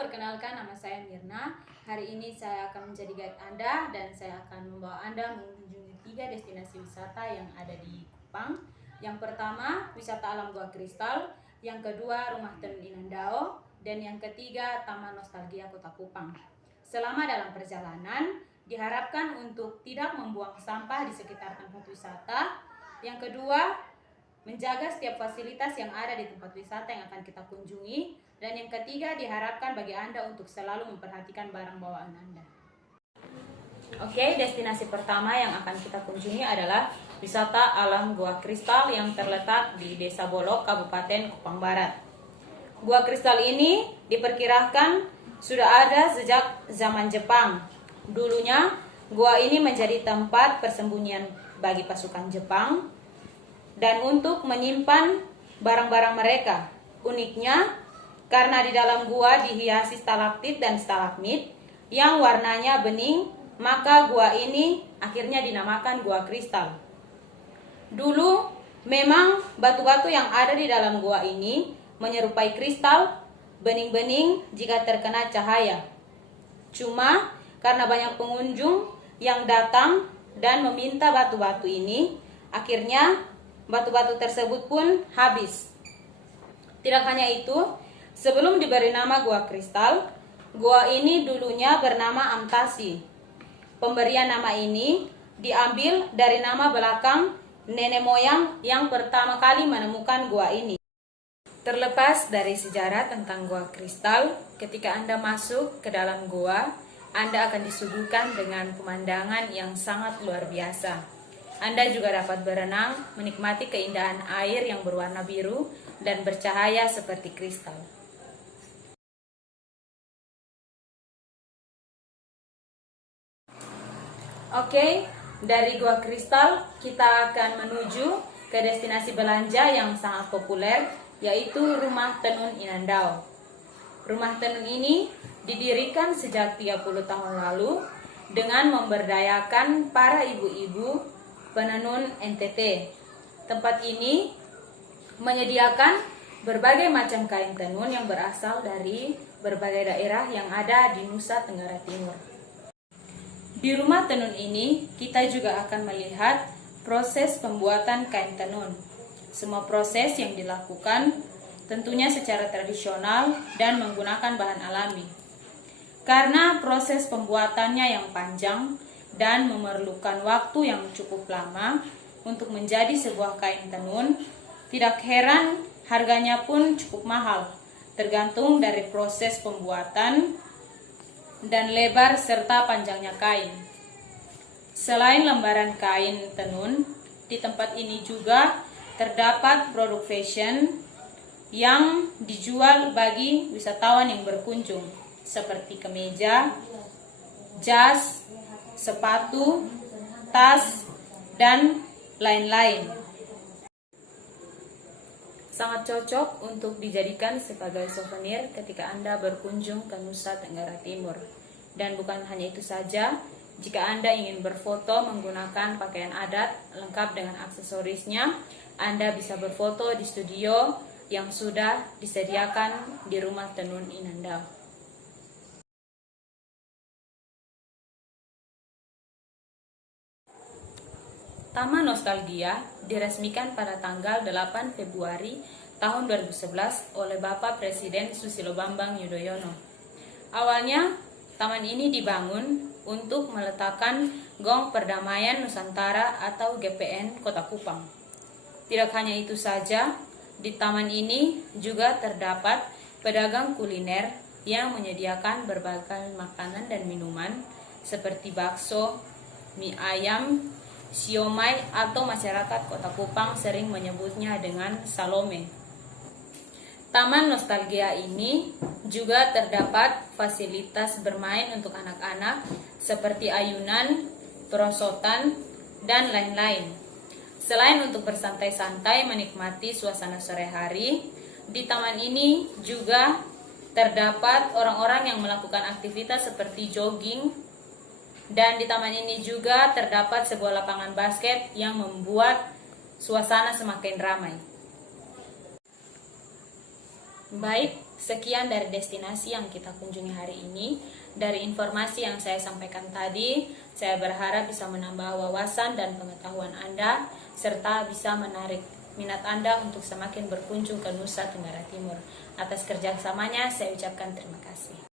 perkenalkan, nama saya Mirna. Hari ini saya akan menjadi guide Anda dan saya akan membawa Anda mengunjungi 3 destinasi wisata yang ada di Kupang. Yang pertama, wisata alam Gua Kristal. Yang kedua, Rumah Tenun Inandao. Dan yang ketiga, Taman Nostalgia Kota Kupang. Selama dalam perjalanan, diharapkan untuk tidak membuang sampah di sekitar tempat wisata. Yang kedua, menjaga setiap fasilitas yang ada di tempat wisata yang akan kita kunjungi. Dan yang ketiga, diharapkan bagi Anda untuk selalu memperhatikan barang bawaan Anda. Oke, destinasi pertama yang akan kita kunjungi adalah wisata alam Gua Kristal yang terletak di Desa Bolok, Kabupaten Kupang Barat. Gua Kristal ini diperkirakan sudah ada sejak zaman Jepang. Dulunya, gua ini menjadi tempat persembunyian bagi pasukan Jepang dan untuk menyimpan barang-barang mereka. Uniknya, karena di dalam gua dihiasi stalaktit dan stalagmit yang warnanya bening, maka gua ini akhirnya dinamakan Gua Kristal. Dulu memang batu-batu yang ada di dalam gua ini menyerupai kristal, bening-bening jika terkena cahaya. Cuma karena banyak pengunjung yang datang dan meminta batu-batu ini, akhirnya batu-batu tersebut pun habis. Tidak hanya itu, sebelum diberi nama Gua Kristal, gua ini dulunya bernama Amtasi. Pemberian nama ini diambil dari nama belakang nenek moyang yang pertama kali menemukan gua ini. Terlepas dari sejarah tentang Gua Kristal, ketika Anda masuk ke dalam gua, Anda akan disuguhkan dengan pemandangan yang sangat luar biasa. Anda juga dapat berenang, menikmati keindahan air yang berwarna biru dan bercahaya seperti kristal. Oke, dari Gua Kristal kita akan menuju ke destinasi belanja yang sangat populer, yaitu Rumah Tenun Inandao. Rumah tenun ini didirikan sejak 30 tahun lalu dengan memberdayakan para ibu-ibu penenun NTT. Tempat ini menyediakan berbagai macam kain tenun yang berasal dari berbagai daerah yang ada di Nusa Tenggara Timur. Di rumah tenun ini, kita juga akan melihat proses pembuatan kain tenun. Semua proses yang dilakukan tentunya secara tradisional dan menggunakan bahan alami. Karena proses pembuatannya yang panjang dan memerlukan waktu yang cukup lama untuk menjadi sebuah kain tenun, tidak heran harganya pun cukup mahal, tergantung dari proses pembuatan dan lebar serta panjangnya kain. Selain lembaran kain tenun, di tempat ini juga terdapat produk fashion yang dijual bagi wisatawan yang berkunjung, seperti kemeja, jas, sepatu, tas, dan lain-lain. Sangat cocok untuk dijadikan sebagai souvenir ketika Anda berkunjung ke Nusa Tenggara Timur. Dan bukan hanya itu saja, jika Anda ingin berfoto menggunakan pakaian adat lengkap dengan aksesorisnya, Anda bisa berfoto di studio yang sudah disediakan di Rumah Tenun Inandao. Taman Nostalgia diresmikan pada tanggal 8 Februari tahun 2011 oleh Bapak Presiden Susilo Bambang Yudhoyono. Awalnya, taman ini dibangun untuk meletakkan Gong Perdamaian Nusantara atau GPN Kota Kupang. Tidak hanya itu saja, di taman ini juga terdapat pedagang kuliner yang menyediakan berbagai makanan dan minuman seperti bakso, mie ayam, siomay atau masyarakat Kota Kupang sering menyebutnya dengan salome. Taman Nostalgia ini juga terdapat fasilitas bermain untuk anak-anak seperti ayunan, perosotan, dan lain-lain. Selain untuk bersantai-santai menikmati suasana sore hari, di taman ini juga terdapat orang-orang yang melakukan aktivitas seperti jogging. Dan di taman ini juga terdapat sebuah lapangan basket yang membuat suasana semakin ramai. Baik, Sekian dari destinasi yang kita kunjungi hari ini. Dari informasi yang saya sampaikan tadi, saya berharap bisa menambah wawasan dan pengetahuan Anda, serta bisa menarik minat Anda untuk semakin berkunjung ke Nusa Tenggara Timur. Atas kerjasamanya, saya ucapkan terima kasih.